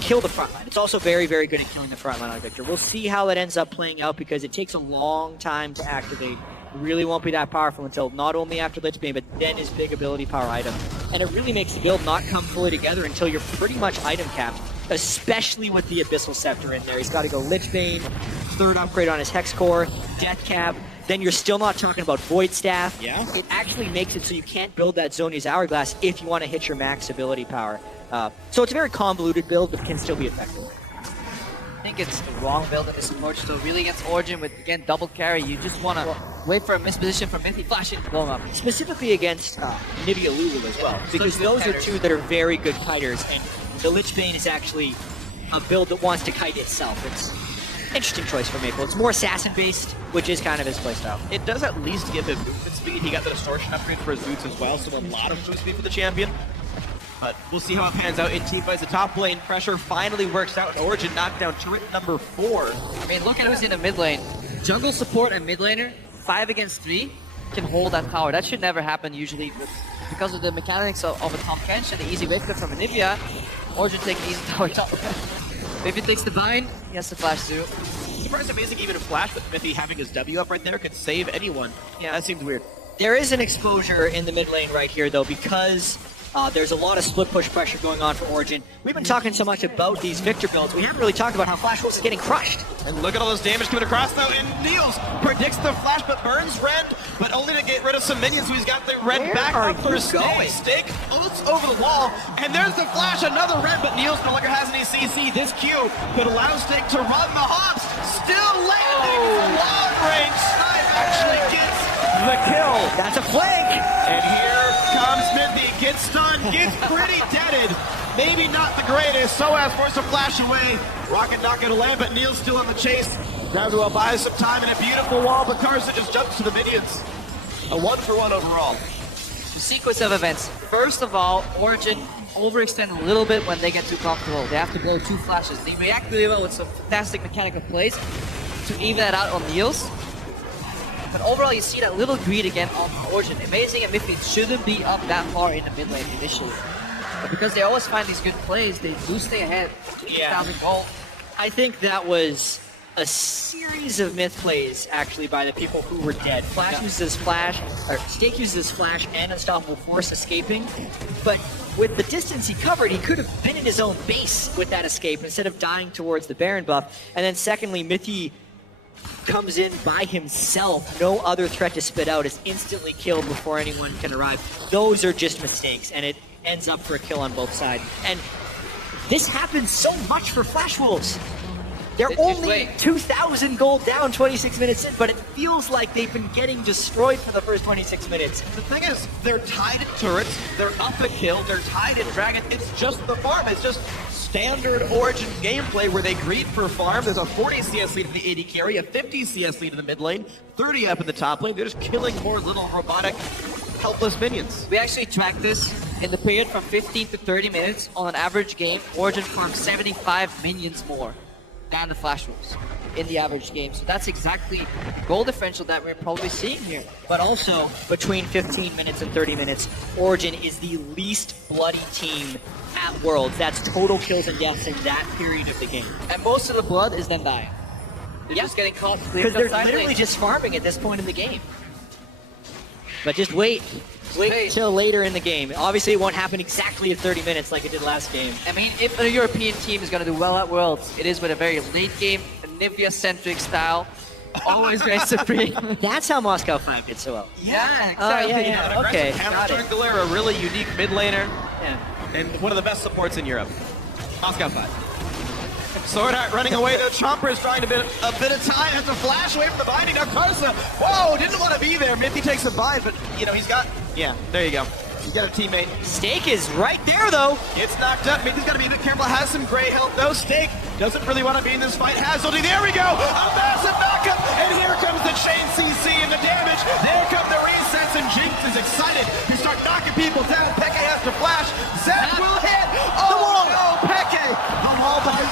kill the front line. It's also very, very good at killing the front line on Victor. We'll see how that ends up playing out because it takes a long time to activate. It really won't be that powerful until not only after Lich Bane, but then his big ability power item. And it really makes the build not come fully together until you're pretty much item capped, especially with the Abyssal Scepter in there. He's got to go Lich Bane, third upgrade on his Hex Core, Death Cap. Then you're still not talking about Void Staff. Yeah. It actually makes it so you can't build that Zhonya's Hourglass if you want to hit your max ability power. So it's a very convoluted build, but can still be effective. I think it's the wrong build in this approach, so really against Origen with, again, double carry, you just want to wait for a misposition from Mithy, flash in, blow him up. Specifically against Nivea Lulu as well, because such good those are kiters. two that are very good kiters, and the Lich Bane is actually a build that wants to kite itself. It's interesting choice for Maple. It's more assassin-based, which is kind of his playstyle. It does at least give him movement speed. He got the distortion upgrade for his boots as well, so a lot of movement speed for the champion. But we'll see how it pans out in teamfights. The top lane pressure finally works out, and Origen knocked down turret number 4. I mean, look at who's in the mid lane. Jungle support and mid laner, 5 against 3, can hold that power. That should never happen usually, but because of the mechanics of a Tom Kench and the easy wake from Anivia, Origen taking easy tower top. If he takes the bind, he has to flash through. Surprised amazing even a flash with Mithy having his W up right there could save anyone. Yeah, that seems weird. There is an exposure in the mid lane right here, though, because there's a lot of split push pressure going on for Origen. We've been talking so much about these Victor builds. We haven't really talked about how Flash Wolves is getting crushed. And look at all this damage coming across though, and Niels predicts the flash but burns Red, but only to get rid of some minions, so he's got the Red Where back are up for you Stake. going? Stake ults over the wall, and there's the flash, another Red, but Niels no longer has any CC. This Q could allow Stake to run the hops, still landing from long range. Snipe actually gets the kill. That's a flank! And here comes Mithy, gets stunned, gets pretty deaded. Maybe not the greatest, so as forced to flash away. Rocket not gonna land, but Neil's still on the chase. Gradual buys some time and a beautiful wall, but Karsa just jumps to the minions. A 1-for-1 overall. The sequence of events. First of all, Origen overextend a little bit when they get too comfortable. They have to blow 2 flashes. They react really well with some fantastic mechanical plays to even that out on Niels. But overall, you see that little greed again on Origen. Amazing and Mithy shouldn't be up that far in the mid lane initially. But because they always find these good plays, they do stay ahead. 2,000 gold. I think that was a series of myth plays, actually, by the people who were dead. Flash uses his flash, or Stake uses his flash and Unstoppable Force escaping, but with the distance he covered, he could have been in his own base with that escape instead of dying towards the Baron buff. And then secondly, Mithy comes in by himself, no other threat to spit out, is instantly killed before anyone can arrive. Those are just mistakes, and it ends up for a kill on both sides. And this happens so much for Flash Wolves. They're Just only wait. 2,000 gold down 26 minutes in, but it feels like they've been getting destroyed for the first 26 minutes. The thing is, they're tied in turrets, they're up a kill, they're tied in dragon, it's just the farm, it's just standard Origin gameplay where they greed for farm. There's a 40 CS lead in the AD carry, a 50 CS lead in the mid lane, 30 up in the top lane. They're just killing more little robotic, helpless minions. We actually tracked this, In the period from 15 to 30 minutes, on an average game, Origen farmed 75 minions more than the Flash Wolves in the average game. So that's exactly the goal differential that we're probably seeing here. But also, between 15 minutes and 30 minutes, Origen is the least bloody team at Worlds. That's total kills and deaths in that period of the game. And most of the blood is them dying. They're just getting caught. Because they're literally just farming at this point in the game. But just wait. Wait till later in the game. Obviously, it won't happen exactly in 30 minutes like it did last game. I mean, if a European team is going to do well at Worlds, it is with a very late game, Nivea-centric style. Always very supreme. That's how Moscow 5 did so well. Yeah, exactly. Yeah. Okay. Jungler, a really unique mid laner, Yeah. and one of the best supports in Europe. Moscow 5. Sword Art running away though. Chomper is trying to bit a bit of time. Has to flash away from the binding. Now Karsa, whoa, didn't want to be there. Mithy takes a bind, but you know he's got. Yeah, there you go. You got a teammate. Stake is right there though. It's knocked up. Mithy's got to be a bit careful. Has some gray health though. Stake doesn't really want to be in this fight. Hazeldy, there we go. A massive backup, and here comes the chain CC and the damage. There come the resets, and Jinx is excited to start knocking people down. Peke has to flash. Zach will hit. Oh no, Peke. The wall binds.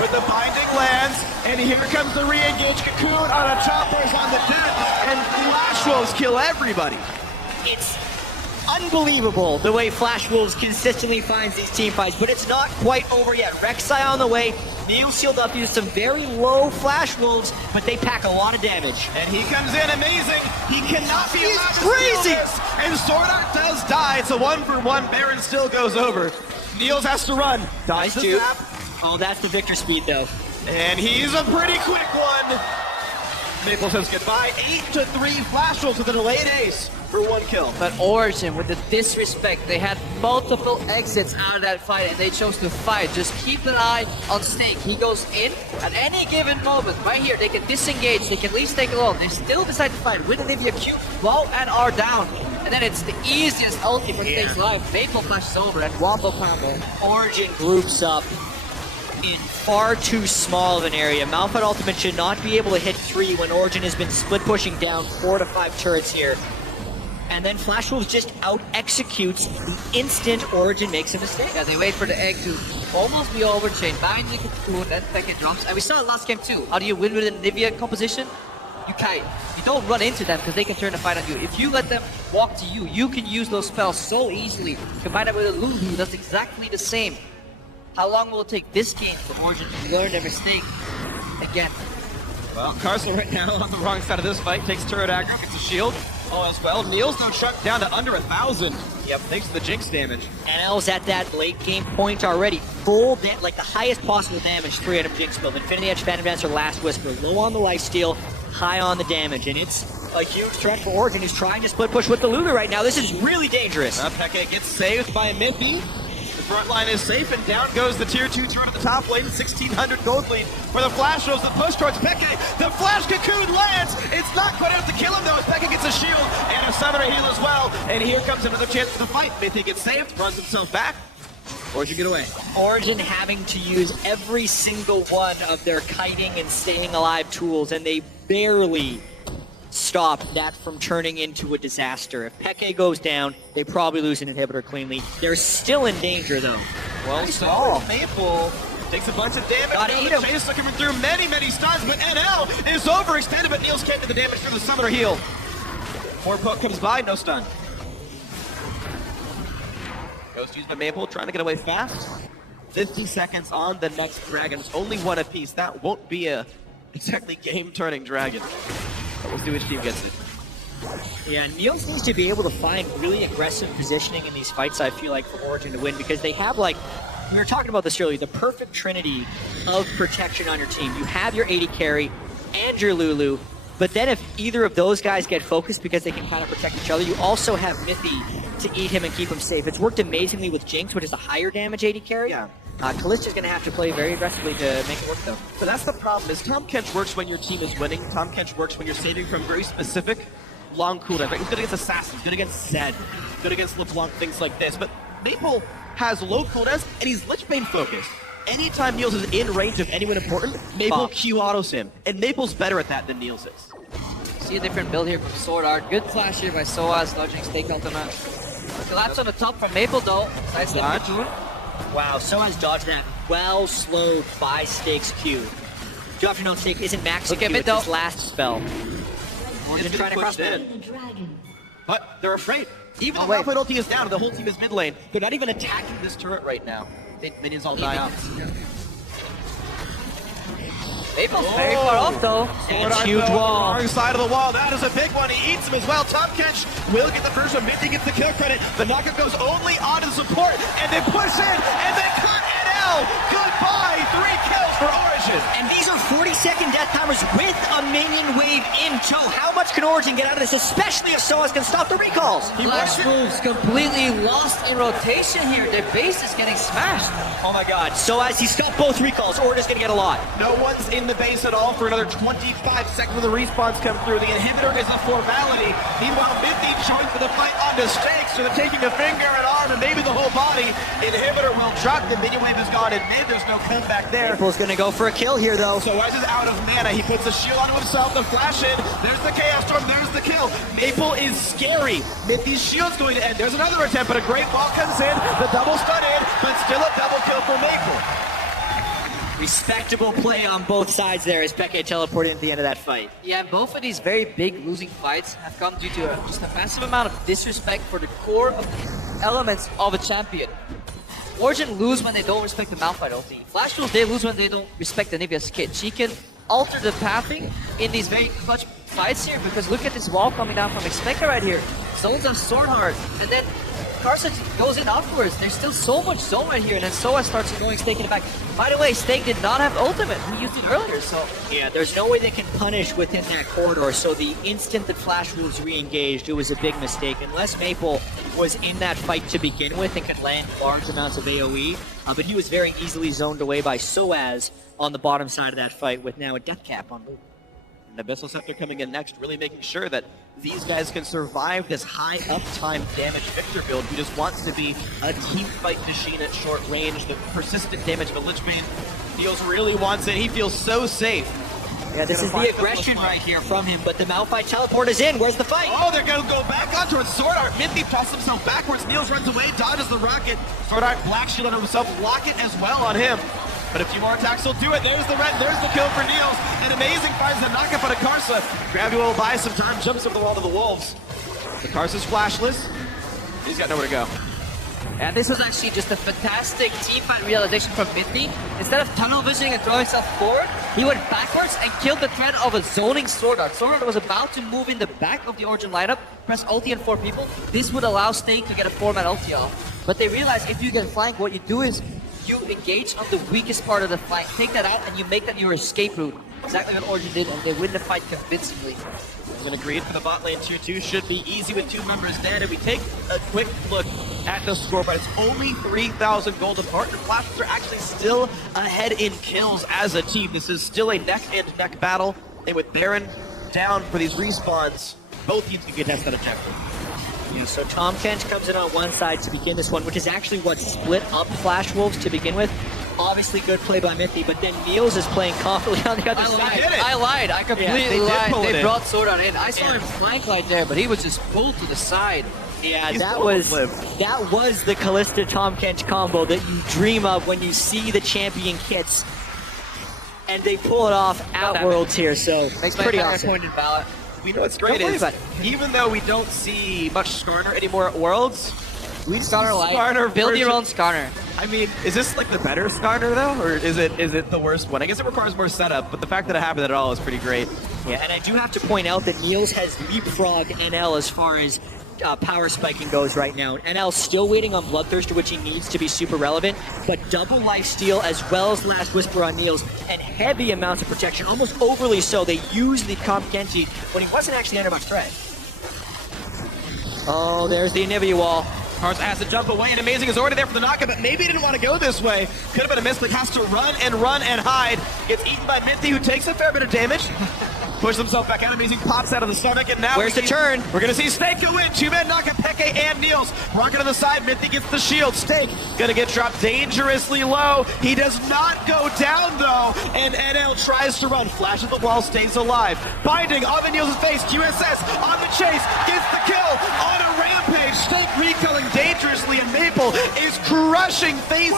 But the binding lands, and here comes the re-engage. Cocoon on a Chopper's on the deck, and Flash Wolves kill everybody. It's unbelievable the way Flash Wolves consistently finds these team fights, but it's not quite over yet. Rek'Sai on the way. Neil sealed up used some very low Flash Wolves, but they pack a lot of damage. And he comes in amazing. He cannot be allowed to crazy. steal this. And Sword Art does die. It's a 1-for-1. Baron still goes over. Niels has to run. Dodge the zap. Oh, that's the Victor speed though. And he's a pretty quick one. Maple says goodbye. 8-3 Flash Wolves with a delayed ace for 1 kill. But Origen, with the disrespect, they had multiple exits out of that fight and they chose to fight. Just keep an eye on Stake. He goes in at any given moment. Right here, they can disengage, they can leave Stake alone. They still decide to fight with Olivia Q, low and R down. And then it's the easiest ulti for Stake's life. Maple flashes over and Wombo combo. Origen groups up in far too small of an area. Malphite ultimate should not be able to hit 3 when Origen has been split pushing down 4 to 5 turrets here. And then Flash Wolves just out-executes the instant Origen makes a mistake. Yeah, they wait for the egg to almost be overchained. Binding Cocoon, then Peke drops. And we saw it last game too. How do you win with a Nivea composition? You can't. You don't run into them because they can turn the fight on you. If you let them walk to you, you can use those spells so easily. Combine it with a Lulu, that's exactly the same. How long will it take this game for Origen to learn their mistake again? Well, Carson right now on the wrong side of this fight takes turret aggro, gets a shield. All as well. Niels no chuck down to under 1,000. Yep, thanks to the Jinx damage. NL's at that late game point already. Full, like the highest possible damage, 3 out of Jinx build. Infinity Edge, Phantom Dancer, Last Whisper. Low on the lifesteal, high on the damage. And it's a huge threat for Origen, who's trying to split push with the Lulu right now. This is really dangerous. Peke gets saved by Mithy. The front line is safe, and down goes the tier 2 turret at the top lane. 1,600 gold lead for the Flash shows the push towards Peke. The Flash Cocoon lands. It's not quite enough to kill him, though, as Peke gets a shield and a summoner heal as well. And here comes another chance for the fight. Mithy gets saved, runs himself back. Origen get away. Origen having to use every single one of their kiting and staying alive tools, and they barely stop that from turning into a disaster. If Peke goes down, they probably lose an inhibitor cleanly. They're still in danger, though. Well, so Maple takes a bunch of damage. Gotta eat him. Chase coming through many stuns, but NL is overextended, but Niels can't do the damage through the summoner heal. More poke comes by, no stun. Ghost used by Maple, trying to get away fast. 50 seconds on the next dragon. It's only 1 apiece. That won't be a exactly game-turning dragon. But we'll see which team gets it. Yeah, Niels needs to be able to find really aggressive positioning in these fights, I feel like, for Origen to win, because they have, like, we were talking about this earlier, the perfect trinity of protection on your team. You have your AD carry and your Lulu, but then if either of those guys get focused because they can kind of protect each other, you also have Mithy to eat him and keep him safe. It's worked amazingly with Jinx, which is a higher damage AD carry. Yeah. Kallista's going to have to play very aggressively to make it work, though. But that's the problem, is Tahm Kench works when your team is winning. Tahm Kench works when you're saving from very specific long cooldown. Right? He's good against Assassins, good against Zed, good against LeBlanc, things like this. But Maple has low cooldowns, and he's Lich Bane focused. Anytime Niels is in range of anyone important, Maple Q autos him. And Maple's better at that than Niels is. See a different build here from Sword Art. Good flash here by Soaz, dodging Stake ultimate. collapse on the top from Maple though. Nice Dodge. Wow, so has dodged that. Well slowed by Steak's Q. You have to know Steak isn't maxing Look at Q mid with though. his last spell. Origen trying to cross pushed mid. in. But they're afraid. Even Oh, though wait. Malphite ulti is down and the whole team is mid lane, they're not even attacking this turret right now. Minions all die off. Maple's very far off though. And huge wall. Wrong side of the wall. That is a big one. He eats him as well. Tom Kench will get the first one. Minty gets the kill credit. The knockup goes only onto the support, and they push in, and they cut NL. Goodbye. 3 kills for Origen. And these are 40-second death timers with a minion wave in tow. How much can Origen get out of this, especially if Soaz can stop the recalls? Flash moves completely lost in rotation here. Their base is getting smashed. Oh my god. Soaz, he stopped both recalls. Origen's gonna get a lot. No one's in the base at all for another 25 seconds when the respawns come through. The inhibitor is a formality. Meanwhile, Minty joins for the fight onto Stakes, so they're taking a finger, an arm, and maybe the whole body. Inhibitor will drop. The minion wave is gone in mid. There's no comeback there. Maple's gonna go for a kill here though. So Wise is out of mana. He puts a shield onto himself. The flash in. There's the Chaos Storm. There's the kill. Maple is scary. Minty's shield's going to end. There's another attempt, but a great ball comes in. The double stun in, but still a double kill for Maple. Respectable play on both sides there as Peke teleported at the end of that fight. Yeah, both of these very big losing fights have come due to just a massive amount of disrespect for the core of the elements of a champion. Origen lose when they don't respect the Malphite ulti. Flash Rules, they lose when they don't respect Anivia's kit. She can alter the pathing in these very clutch fights here because look at this wall coming down from Expector right here. Zones on Sword Heart, and then Carson goes in afterwards. There's still so much zone right here, and then Soa starts annoying Steak in the back. By the way, Steak did not have ultimate. He used it earlier, so... Yeah, there's no way they can punish within that corridor, so the instant that Flash Rules re-engaged, it was a big mistake. Unless Maple was in that fight to begin with and could land large amounts of AoE, but he was very easily zoned away by Soaz on the bottom side of that fight with now a death cap on Luke. And Abyssal Scepter coming in next, really making sure that these guys can survive this high uptime damage Victor build who just wants to be a team fight machine at short range. The persistent damage of a Lichbane, Niels really wants it. He feels so safe. Yeah, this is the aggression right here from him, but the Malphite teleport is in. Where's the fight? Oh, they're going to go back on towards Sword Art. Minty tosses himself backwards. Niels runs away, dodges the rocket. Sword Art, Black Shield on himself, lock it as well on him. But a few more attacks will do it. There's the red, there's the kill for Niels. And Amazing finds the knockup on a Karsa. Gravity will buy some time, jumps over the wall to the Wolves. The Karsa's flashless. He's got nowhere to go. And this was actually just a fantastic team fight realization from Minty. Instead of tunnel visioning and throwing himself forward, he went backwards and killed the threat of a zoning Sword Art. Sword Art was about to move in the back of the Origen lineup, press ulti on 4 people. This would allow Steak to get a 4-man ulti off. But they realized if you get flanked, what you do is you engage on the weakest part of the flank, take that out, and you make that your escape route. Exactly what Origen did, and they win the fight convincingly. He's going to greed for the bot lane. Tier 2 should be easy with 2 members dead. If we take a quick look at the scoreboard, it's only 3,000 gold apart. The Flashers are actually still ahead in kills as a team. This is still a neck-and-neck battle. And with Baron down for these respawns, both teams can contest that objective. Yeah, so Tom Kench comes in on one side to begin this one, which is actually what split up Flash Wolves to begin with. Obviously good play by Mithy, but then Niels is playing confidently on the other side. I lied. I completely they lied. pull it They in. brought Sword Art in. I saw him flank right there, but he was just pulled to the side. Yeah, He's that was live. the Callista Tom Kench combo that you dream of when you see the champion kits. And they pull it off at Worlds here, so Makes my pretty entire awesome. point invalid. We know what's great Don't worry is, about it. even though we don't see much Skarner anymore at Worlds, we Skarner light. Skarner Build your version- own Skarner. I mean, is this like the better Skarner though, or is it the worst one? I guess it requires more setup, but the fact that it happened at all is pretty great. Yeah, and I do have to point out that Niels has leapfrogged NL as far as power spiking goes right now. NL's still waiting on Bloodthirster, which he needs to be super relevant, but double lifesteal as well as Last Whisper on Niels, and heavy amounts of protection, almost overly so. They used the Comp Genji when he wasn't actually under much threat. Oh, there's the Anivia wall. Karsa has to jump away, and Amazing is already there for the knockup, but maybe he didn't want to go this way. Could have been a miss, but has to run and hide. Gets eaten by Minty, who takes a fair bit of damage. Pushes himself back out. Amazing pops out of the stomach, and now Where's the turn? We're going to see Steak go in. 2-man knockup, Peke and Niels. Rocket on the side, Minty gets the shield. Steak going to get dropped dangerously low. He does not go down, though, and NL tries to run. Flashes the wall, stays alive. Binding on the Niels' face. QSS on the chase, gets the kill on a rampage. stage. Snake recalling dangerously, and Maple is crushing faces.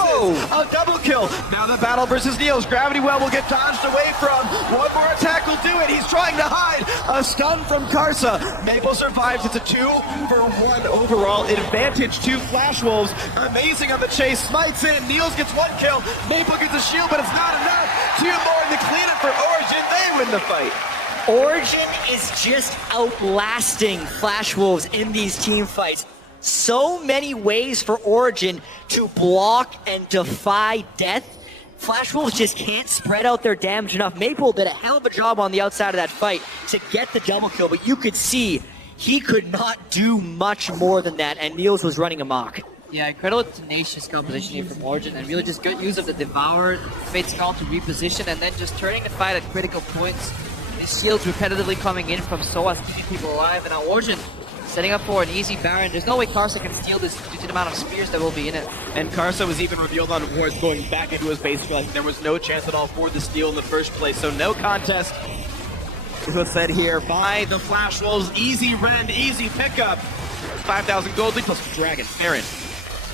A double kill. Now the battle versus Niels. Gravity Well will get dodged away from. One more attack will do it. He's trying to hide. A stun from Karsa. Maple survives. It's a 2-for-1 overall advantage to Flash Wolves. Amazing on the chase. Smites in. Niels gets 1 kill. Maple gets a shield, but it's not enough. 2 more in the cleanup for Origen. They win the fight. Origen is just outlasting Flash Wolves in these team fights. So many ways for Origen to block and defy death. Flash Wolves just can't spread out their damage enough. Maple did a hell of a job on the outside of that fight to get the double kill, but you could see he could not do much more than that, and Niels was running amok. Yeah, incredible tenacious composition here from Origen, and really just good use of the Devour, Fate's Call to reposition, and then just turning the fight at critical points. These shields repetitively coming in from Soas, keeping people alive, and now Origen setting up for an easy Baron. There's no way Karsa can steal this due to the amount of spears that will be in it. And Karsa was even revealed on wards going back into his base. Like there was no chance at all for the steal in the first place, so no contest. It was said here by the Flash Wolves. Easy rend, easy pickup. 5,000 gold lead plus Dragon. Baron.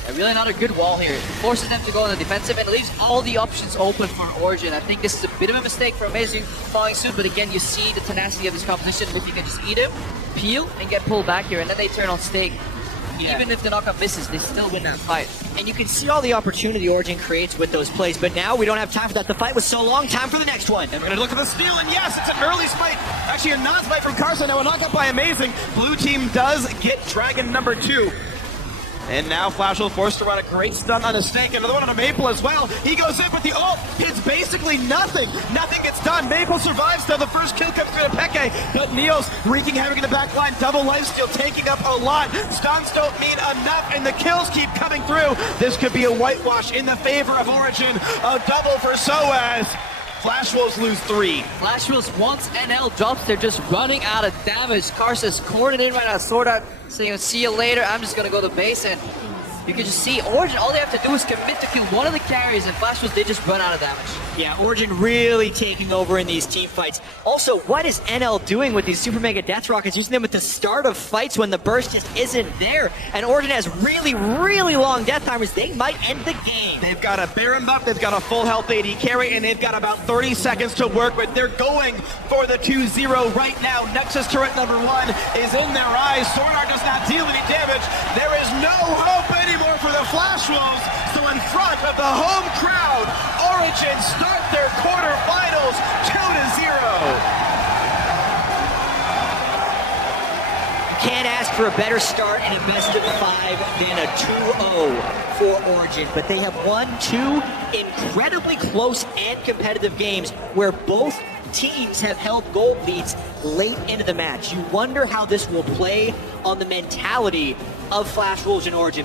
Yeah, really not a good wall here. It forces them to go on the defensive and leaves all the options open for Origen. I think this is a bit of a mistake for Amazing following suit, but again, you see the tenacity of his composition. If you can just eat him, peel, and get pulled back here, and then they turn on stake. Yeah. Even if the knockup misses, they still win that fight. And you can see all the opportunity Origen creates with those plays, but now we don't have time for that. The fight was so long. Time for the next one. And we're gonna look at the steal, and yes, it's an early smite. Actually, a non-smite from Karsa. Now a knockup by Amazing. Blue team does get Dragon number 2. And now Flash will forced to run a great stun on a Snake. Another one on a Maple as well. He goes in, but the ult hits basically nothing. Nothing gets done. Maple survives till the first kill comes through to Peke. But Niels wreaking havoc in the back line. Double lifesteal taking up a lot. Stuns don't mean enough, and the kills keep coming through. This could be a whitewash in the favor of Origen. A double for Soaz. Flash Wolves lose 3. Flash Wolves, once NL drops, they're just running out of damage. Karsa's cornered in right now, sword out, saying, see you later, I'm just gonna go to base, and you can just see Origen, all they have to do is commit to kill one of the carries, and Flash Wolves, they just run out of damage. Yeah, Origen really taking over in these team fights. Also, what is NL doing with these Super Mega Death Rockets? Using them at the start of fights when the burst just isn't there. And Origen has really, really long death timers. They might end the game. They've got a Baron buff, they've got a full health AD carry, and they've got about 30 seconds to work with. They're going for the 2-0 right now. Nexus turret number 1 is in their eyes. Sword Art does not deal any damage. There is no hope anymore for the Flash Wolves. So in front of the home crowd, Origen start their quarterfinals 2-0. Can't ask for a better start in a best of 5 than a 2-0 for Origen, but they have won 2 incredibly close and competitive games where both teams have held gold leads late into the match. You wonder how this will play on the mentality of Flash Wolves and Origen.